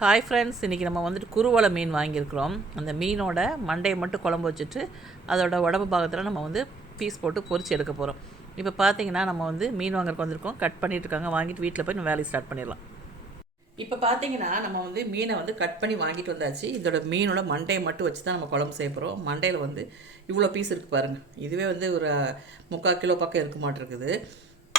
Hi friends இன்றைக்கி நம்ம வந்துட்டு குருவலை மீன் வாங்கியிருக்கிறோம். அந்த மீனோட மண்டையை மட்டும் குழம்பு வச்சுட்டு அதோட உடம்பு பாகத்தில் நம்ம வந்து பீஸ் போட்டு பொறிச்சு எடுக்க போகிறோம் இப்போ பார்த்தீங்கன்னா நம்ம வந்து மீன் வாங்குறதுக்கு வந்திருக்கோம். கட் பண்ணிட்டு இருக்காங்க. வாங்கிட்டு வீட்டில் போய் நம்ம வேலையை ஸ்டார்ட் பண்ணிடலாம். இப்போ பார்த்தீங்கன்னா நம்ம வந்து மீனை வந்து கட் பண்ணி வாங்கிட்டு வந்தாச்சு. இதோட மீனோட மண்டையை மட்டும் வச்சு தான் நம்ம குழம்பு செய்ய போகிறோம் மண்டையில் வந்து இவ்வளோ பீஸ் இருக்குது பாருங்கள் இதுவே வந்து ஒரு முக்கால் கிலோ பக்கம் இருக்க மாட்டிருக்குது.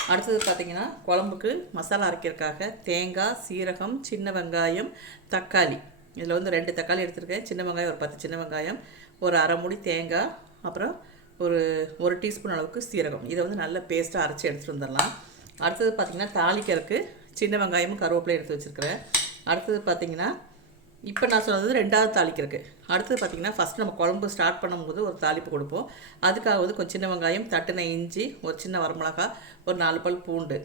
அடுத்தது பார்த்திங்கன்னா குழம்புக்கு மசாலா அரைக்கிறதுக்காக தேங்காய் சீரகம் சின்ன வெங்காயம் தக்காளி. இதில் வந்து ரெண்டு தக்காளி எடுத்துருக்கேன். சின்ன வெங்காயம் ஒரு பத்து. சின்ன வெங்காயம் ஒரு அரை மூடி தேங்காய் அப்புறம் ஒரு ஒரு டீஸ்பூன் அளவுக்கு சீரகம். இதை வந்து நல்ல பேஸ்ட்டாக அரைச்சி எடுத்துகிட்டு வந்துடலாம். அடுத்தது பார்த்திங்கன்னா தாளிக்கிறதுக்கு சின்ன வெங்காயமும் கருவேப்பிலையும் எடுத்து வச்சுருக்கிறேன். அடுத்தது பார்த்திங்கன்னா இப்போ நான் சொன்னது ரெண்டாவது தாளிக்கிறதுக்கு அடுத்தது பார்த்திங்கன்னா ஃபஸ்ட் நம்ம குழம்பு ஸ்டார்ட் பண்ணும்போது ஒரு தாளிப்பு கொடுப்போம். அதுக்காக வந்து கொஞ்சம் சின்ன வெங்காயம் தட்டின இஞ்சி ஒரு சின்ன வரமிளகா ஒரு நாலு பல் பூண்டு.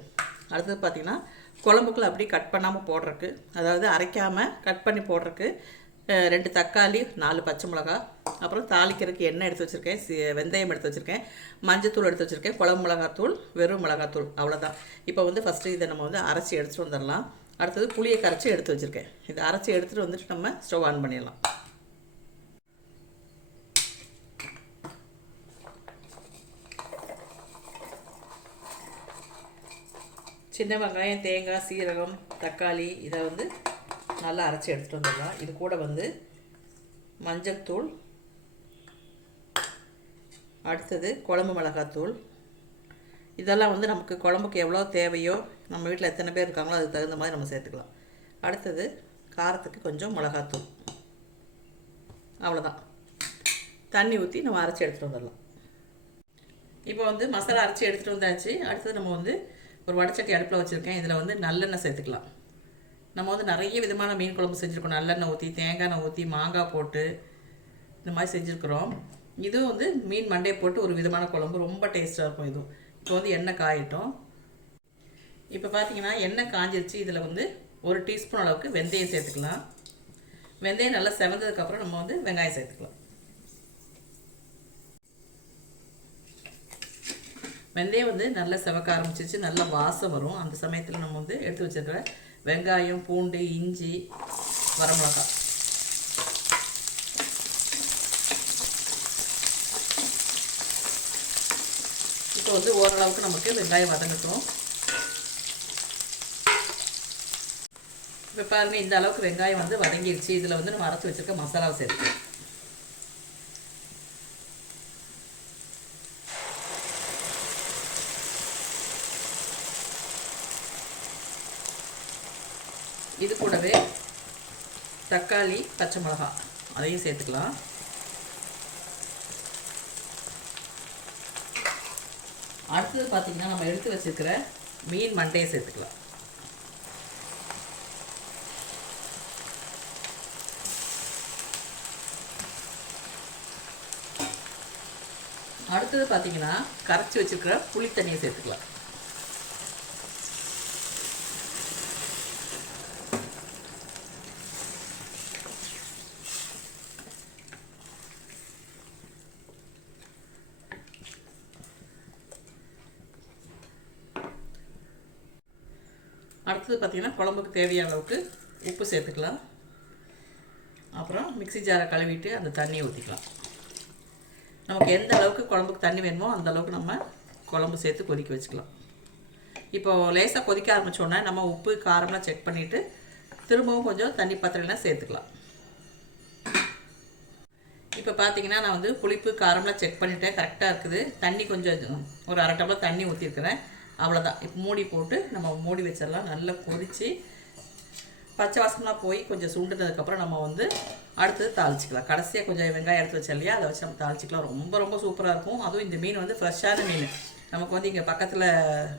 அடுத்தது பார்த்திங்கன்னா குழம்புக்குள்ள அப்படியே கட் பண்ணாமல் போடுறக்கு அதாவது அரைக்காமல் கட் பண்ணி போடுறக்கு ரெண்டு தக்காளி நாலு பச்சை மிளகா அப்புறம் தாளிக்கிறதுக்கு எண்ணெய் எடுத்து வச்சுருக்கேன் சி வெந்தயம் எடுத்து வச்சுருக்கேன் மஞ்சத்தூள் எடுத்து வச்சுருக்கேன் குழம்பு மிளகாத்தூள் வெறும் மிளகாத்தூள் அவ்வளோதான் இப்போ வந்து ஃபஸ்ட்டு இதை நம்ம வந்து அரைச்சி எடுத்துகிட்டு வந்துடலாம். அடுத்தது புளியை கரைச்சி எடுத்து வச்சுருக்கேன். இதை அரைச்சி எடுத்துகிட்டு வந்துட்டு நம்ம ஸ்டவ் ஆன் பண்ணிடலாம். சின்ன வெங்காயம் தேங்காய் சீரகம் தக்காளி இதை வந்து நல்லா அரைச்சி எடுத்துகிட்டு வந்துடலாம். இது கூட வந்து மஞ்சள்தூள் அடுத்தது குழம்பு மிளகாத்தூள். இதெல்லாம் வந்து நமக்கு குழம்புக்கு எவ்வளோ தேவையோ நம்ம வீட்டில் எத்தனை பேர் இருக்காங்களோ அதுக்கு தகுந்த மாதிரி நம்ம சேர்த்துக்கலாம். அடுத்தது காரத்துக்கு கொஞ்சம் மிளகாத்தூள். அவ்வளோதான் தண்ணி ஊற்றி நம்ம அரைச்சி எடுத்துகிட்டு வந்துடலாம். இப்போ வந்து மசாலா அரைச்சி எடுத்துகிட்டு வந்தாச்சு. அடுத்தது நம்ம வந்து ஒரு வடச்சட்டி அடுப்பில் வச்சுருக்கேன். இதில் வந்து நல்லெண்ணெய் சேர்த்துக்கலாம். நம்ம வந்து நிறைய விதமான மீன் குழம்பு செஞ்சுருக்கோம். நல்லெண்ணெய் ஊற்றி தேங்காய் எண்ணெய் ஊற்றி மாங்காய் போட்டு இந்த மாதிரி செஞ்சுருக்குறோம். இதுவும் வந்து மீன் மண்டையை போட்டு ஒரு விதமான குழம்பு. ரொம்ப டேஸ்ட்டாக இருக்கும். இதுவும் இப்போ வந்து எண்ணெய் காயிட்டோம். இப்போ பார்த்தீங்கன்னா எண்ணெய் காஞ்சிருச்சு. இதில் வந்து ஒரு டீஸ்பூன் அளவுக்கு வெந்தயம் சேர்த்துக்கலாம். வெந்தயம் நல்லா செவந்ததுக்கப்புறம் நம்ம வந்து வெங்காயம் சேர்த்துக்கலாம். வெந்தயம் வந்து நல்லா செவக்க ஆரம்பிச்சிச்சு நல்ல வாசம் வரும். அந்த சமயத்தில் நம்ம வந்து எடுத்து வச்சிருக்கிற வெங்காயம் பூண்டு இஞ்சி வரமிளகாய். இப்போ வந்து ஓரளவுக்கு நமக்கு வெங்காயம் வதங்கட்டும். இப்போ பாருங்கள் இந்த அளவுக்கு வெங்காயம் வந்து வதங்கிருச்சு. இதில் வந்து நம்ம அரைச்சி வச்சுருக்க மசாலாவை சேர்த்துக்கலாம் இது கூடவே தக்காளி பச்சை மிளகாய் அதையும் சேர்த்துக்கலாம். அடுத்தது பார்த்தீங்கன்னா நம்ம எடுத்து வச்சுருக்கிற மீன் மண்டையை சேர்த்துக்கலாம். அடுத்தது பார்த்தீங்கன்னா கரைச்சி வச்சிருக்கிற புளி தண்ணியை சேர்த்துக்கலாம். அடுத்தது பார்த்திங்கன்னா குழம்புக்கு தேவையான அளவுக்கு உப்பு சேர்த்துக்கலாம். அப்புறம் மிக்ஸி ஜாரை கழுவிட்டு அந்த தண்ணியை ஊற்றிக்கலாம் நமக்கு எந்த அளவுக்கு குழம்புக்கு தண்ணி வேணுமோ அந்த அளவுக்கு நம்ம குழம்பு சேர்த்து கொதிக்க வச்சுக்கலாம். இப்போ லேசாக கொதிக்க ஆரம்பித்தோன்னே நம்ம உப்பு காரம்லாம் செக் பண்ணிவிட்டு திரும்பவும் கொஞ்சம் தண்ணி பத்திரம்லாம் சேர்த்துக்கலாம். இப்போ பார்த்தீங்கன்னா நான் வந்து புளிப்பு காரம்லாம் செக் பண்ணிட்டேன். கரெக்டாக இருக்குது. தண்ணி கொஞ்சம் ஒரு அரை டம்ளர் தண்ணி ஊற்றிருக்கிறேன் அவ்வளோதான் இப்போ மூடி போட்டு நம்ம மூடி வச்சிடலாம். நல்லா கொதித்து பச்சை வாசம்லாம் போய் கொஞ்சம் சுண்டுனதுக்கப்புறம் நம்ம வந்து அடுத்தது தாளிச்சிக்கலாம். கடைசியாக கொஞ்சம் வெங்காயம் எடுத்து வச்சோம் இல்லையா? அதை வச்சு நம்ம தாளிச்சிக்கலாம். ரொம்ப ரொம்ப சூப்பராக இருக்கும். அதுவும் இந்த மீன் வந்து ஃப்ரெஷ்ஷான மீன். நமக்கு வந்து இங்கே பக்கத்தில்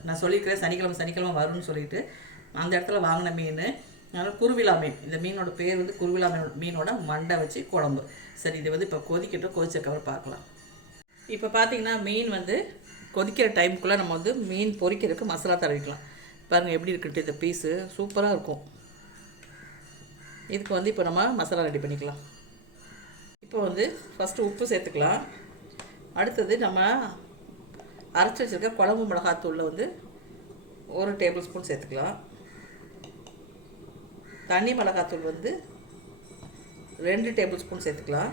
நான் சொல்லியிருக்கிறேன் சனிக்கிழமை சனிக்கிழமை வரும்னு சொல்லிட்டு. அந்த இடத்துல வாங்கின மீன். அதனால் குருவிலா மீன். இந்த மீனோட பேர் வந்து குருவிலா மீன் மீனோட மண்டை வச்சு குழம்பு. சரி இது வந்து இப்போ கொதிக்கட்டும். கொதிச்சக்கப்புறம் பார்க்கலாம். இப்போ பார்த்தீங்கன்னா மீன் வந்து கொதிக்கிற டைமுக்குள்ளே நம்ம வந்து மீன் பொரிக்கிறதுக்கு மசாலா தடவிக்கலாம். பாருங்கள் எப்படி இருக்குன்ட்டு இந்த பீஸு சூப்பராக இருக்கும். இதுக்கு வந்து இப்போ நம்ம மசாலா ரெடி பண்ணிக்கலாம். இப்போ வந்து ஃபஸ்ட்டு உப்பு சேர்த்துக்கலாம். அடுத்தது நம்ம அரைச்சி வச்சுருக்க குழம்பு மிளகாத்தூளில் வந்து ஒரு டேபிள் ஸ்பூன் சேர்த்துக்கலாம். தனி மிளகாத்தூள் வந்து ரெண்டு டேபிள் ஸ்பூன் சேர்த்துக்கலாம்.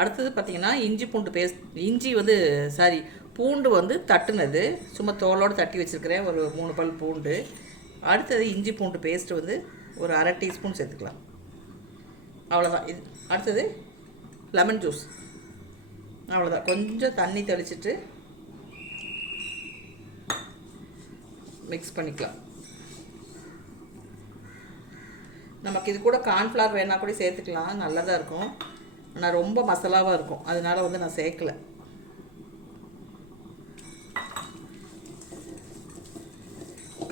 அடுத்தது பார்த்திங்கன்னா இஞ்சி பூண்டு பேஸ்ட் இஞ்சி வந்து சாரி பூண்டு வந்து தட்டுனது. சும்மா தோலோடு தட்டி வச்சுருக்கிறேன். ஒரு மூணு பல் பூண்டு. அடுத்தது இஞ்சி பூண்டு பேஸ்ட் வந்து ஒரு அரை டீஸ்பூன் சேர்த்துக்கலாம். அவ்வளோதான் இது அடுத்தது லெமன் ஜூஸ் அவ்வளோதான் கொஞ்சம் தண்ணி தெளிச்சிட்டு மிக்ஸ் பண்ணிக்கலாம். நமக்கு இது கூட கார்ன்ஃப்ளவர் வேணால் கூட சேர்த்துக்கலாம். நல்லதாக இருக்கும். ஆனால் ரொம்ப மசாலாவாக இருக்கும். அதனால வந்து நான் சேர்க்கல.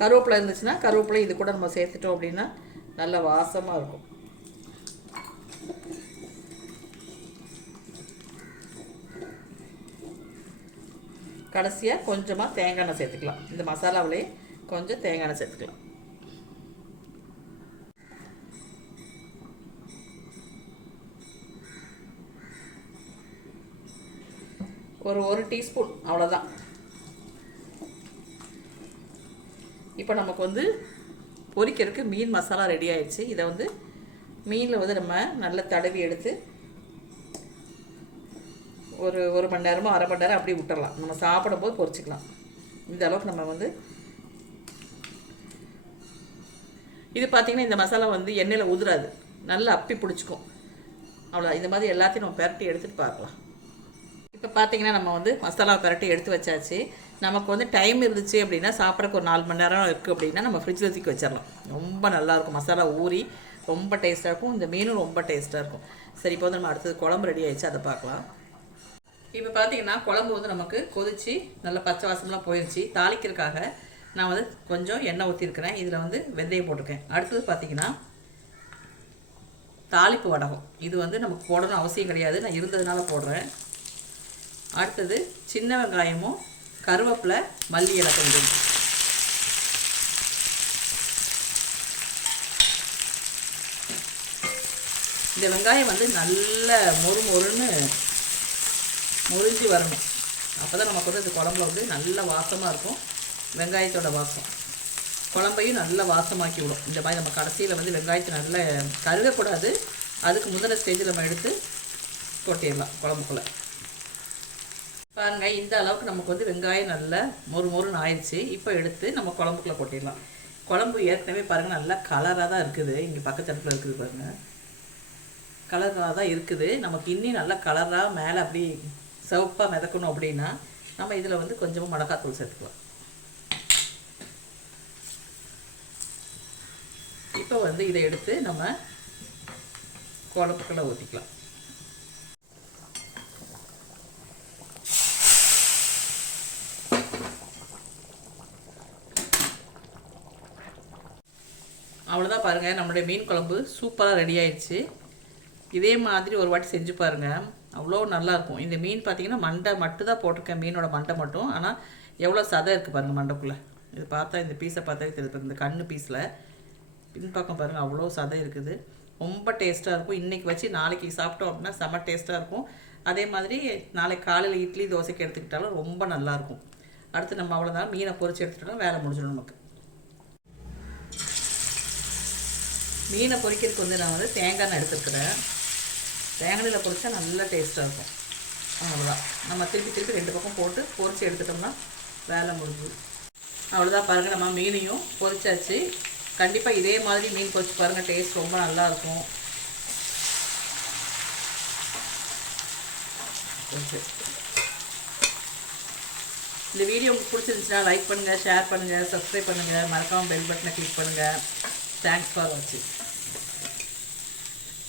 கருவேப்பிலை இருந்துச்சுன்னா கருவேப்பிலை இது கூட நம்ம சேர்த்துட்டோம் அப்படின்னா நல்ல வாசமாக இருக்கும். கடைசியாக கொஞ்சமாக தேங்காய் எண்ணெய் சேர்த்துக்கலாம். இந்த மசாலாவிலே கொஞ்சம் தேங்காய் எண்ணெய் சேர்த்துக்கலாம். ஒரு ஒரு டீஸ்பூன் அவ்வளோதான் இப்போ நமக்கு வந்து பொரிக்கிறதுக்கு மீன் மசாலா ரெடி ஆயிடுச்சு. இதை வந்து மீனில் வந்து நம்ம நல்லா தடவி எடுத்து ஒரு ஒரு மணி நேரமோ அரை மணி நேரம் அப்படியே விட்டுறலாம். நம்ம சாப்பிடும்போது பொரிச்சிக்கலாம் இந்த அளவுக்கு நம்ம வந்து இது பார்த்திங்கன்னா இந்த மசாலா வந்து எண்ணெயில் உதிராது நல்லா அப்பி பிடிச்சிக்கும். அவ்வளோ இந்த மாதிரி எல்லாத்தையும் நம்ம பெரட்டி எடுத்துகிட்டு பார்க்கலாம். இப்போ பார்த்திங்கன்னா நம்ம வந்து மசாலா பெரட்டி எடுத்து வச்சாச்சு. நமக்கு வந்து டைம் இருந்துச்சு அப்படின்னா சாப்பிட்றக்கு ஒரு நாலு மணி நேரம் இருக்குது அப்படின்னா நம்ம ஃப்ரிட்ஜில் தூக்கி வச்சிடலாம். ரொம்ப நல்லாயிருக்கும் மசாலா ஊறி ரொம்ப டேஸ்ட்டாக இருக்கும். இந்த மீனும் ரொம்ப டேஸ்ட்டாக இருக்கும். சரி இப்போ வந்து நம்ம அடுத்தது குழம்பு ரெடி ஆயிடுச்சு. அதை பார்க்கலாம். இப்போ பார்த்தீங்கன்னா குழம்பு வந்து நமக்கு கொதிச்சு நல்ல பச்சை வாசம்லாம் போயிடுச்சு தாளிக்கிறதுக்காக நான் வந்து கொஞ்சம் எண்ணெய் ஊற்றிருக்கிறேன் இதில் வந்து வெந்தயம் போட்டிருக்கேன். அடுத்தது பார்த்தீங்கன்னா தாளிப்பு வடகம். இது வந்து நமக்கு போடணும் அவசியம் கிடையாது. நான் இருந்ததுனால போடுறேன். அடுத்தது சின்ன வெங்காயமும் கருவேப்பிலை மல்லி இலை கொஞ்சம் இந்த வெங்காயம் வந்து நல்ல மொறு மொறுன்னு முறிஞ்சு வரணும். அப்போ தான் நமக்கு வந்து இந்த குழம்புல வந்து நல்ல வாசமாக இருக்கும். வெங்காயத்தோட வாசம். குழம்பையும் நல்ல வாசமாக்கி விடும். இந்த மாதிரி நம்ம கடைசியில் வந்து வெங்காயத்தை நல்ல கருகக்கூடாது. அதுக்கு முந்தின ஸ்டேஜில் நம்ம எடுத்து கொட்டிடலாம் குழம்புக்குள்ளே. பாருங்கள் இந்த அளவுக்கு நமக்கு வந்து வெங்காயம் நல்லா மொறு மொறுன்னு ஆயிடுச்சு. இப்போ எடுத்து நம்ம குழம்புக்குள்ளே கொட்டிடலாம். குழம்பு ஏற்கனவே பாருங்கள் நல்லா கலராக தான் இருக்குது. இங்கே பக்கத்து அடுப்பில் இருக்குது பாருங்கள் கலராக தான் இருக்குது. நமக்கு இன்னும் நல்லா கலராக மேலே அப்படி சிவப்பாக மிதக்கணும் அப்படின்னா நம்ம இதில் வந்து கொஞ்சமாக மிளகாத்தூள் சேர்த்துக்கலாம். இப்போ வந்து இதை எடுத்து நம்ம குழம்புக்குள்ளே ஊற்றிக்கலாம் அவ்வளோதான் பாருங்கள் நம்மளுடைய மீன் குழம்பு சூப்பராக ரெடி ஆயிடுச்சு. இதே மாதிரி ஒரு வாட்டி செஞ்சு பாருங்கள் அவ்வளோ நல்லாயிருக்கும் இந்த மீன் பார்த்தீங்கன்னா மண்டை மட்டும் தான் போட்டிருக்கேன். மீனோட மண்டை மட்டும். ஆனால் எவ்வளோ சதை இருக்குது பாருங்கள் மண்டைக்குள்ளே. இது பார்த்தா இந்த பீஸை பார்த்தா தெரியுது இந்த கண்ணு பீஸில் பின்பக்கம் பாருங்கள் அவ்வளோ சதை இருக்குது. ரொம்ப டேஸ்ட்டாக இருக்கும். இன்றைக்கி வச்சு நாளைக்கு சாப்பிட்டோம் அப்படின்னா செம்ம டேஸ்ட்டாக இருக்கும். அதே மாதிரி நாளைக்கு காலையில் இட்லி தோசைக்கு எடுத்துக்கிட்டாலும் ரொம்ப நல்லாயிருக்கும் அடுத்து நம்ம அவ்வளோதான் மீனை பொறிச்சு எடுத்துக்கிட்டாலும் வேலை முடிஞ்சிடும் நமக்கு. மீனை பொரிக்கிறதுக்கு வந்து நான் வந்து தேங்காய் எடுத்துருக்குறேன். தேங்காய் எண்ணெயில் பொரிச்சா நல்லா டேஸ்ட்டாக இருக்கும். அவ்வளோதான் நம்ம திருப்பி திருப்பி ரெண்டு பக்கம் போட்டு பொரித்து எடுத்துட்டோம்னா வேலை முடிஞ்சு அவ்வளோதான் பாருங்கள் நம்ம மீனையும் பொரிச்சாச்சு கண்டிப்பாக இதே மாதிரி மீன் பொரிச்சு பாருங்கள் டேஸ்ட் ரொம்ப நல்லாயிருக்கும் இந்த வீடியோ உங்களுக்கு பிடிச்சிருந்துச்சுன்னா லைக் பண்ணுங்கள் ஷேர் பண்ணுங்கள் சப்ஸ்கிரைப் பண்ணுங்கள் மறக்காமல் பெல் பட்டனை கிளிக் பண்ணுங்கள் தேங்க்ஸ் ஃபார் வாட்சிங்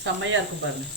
செம்மையாக இருக்கும் பாருங்கள்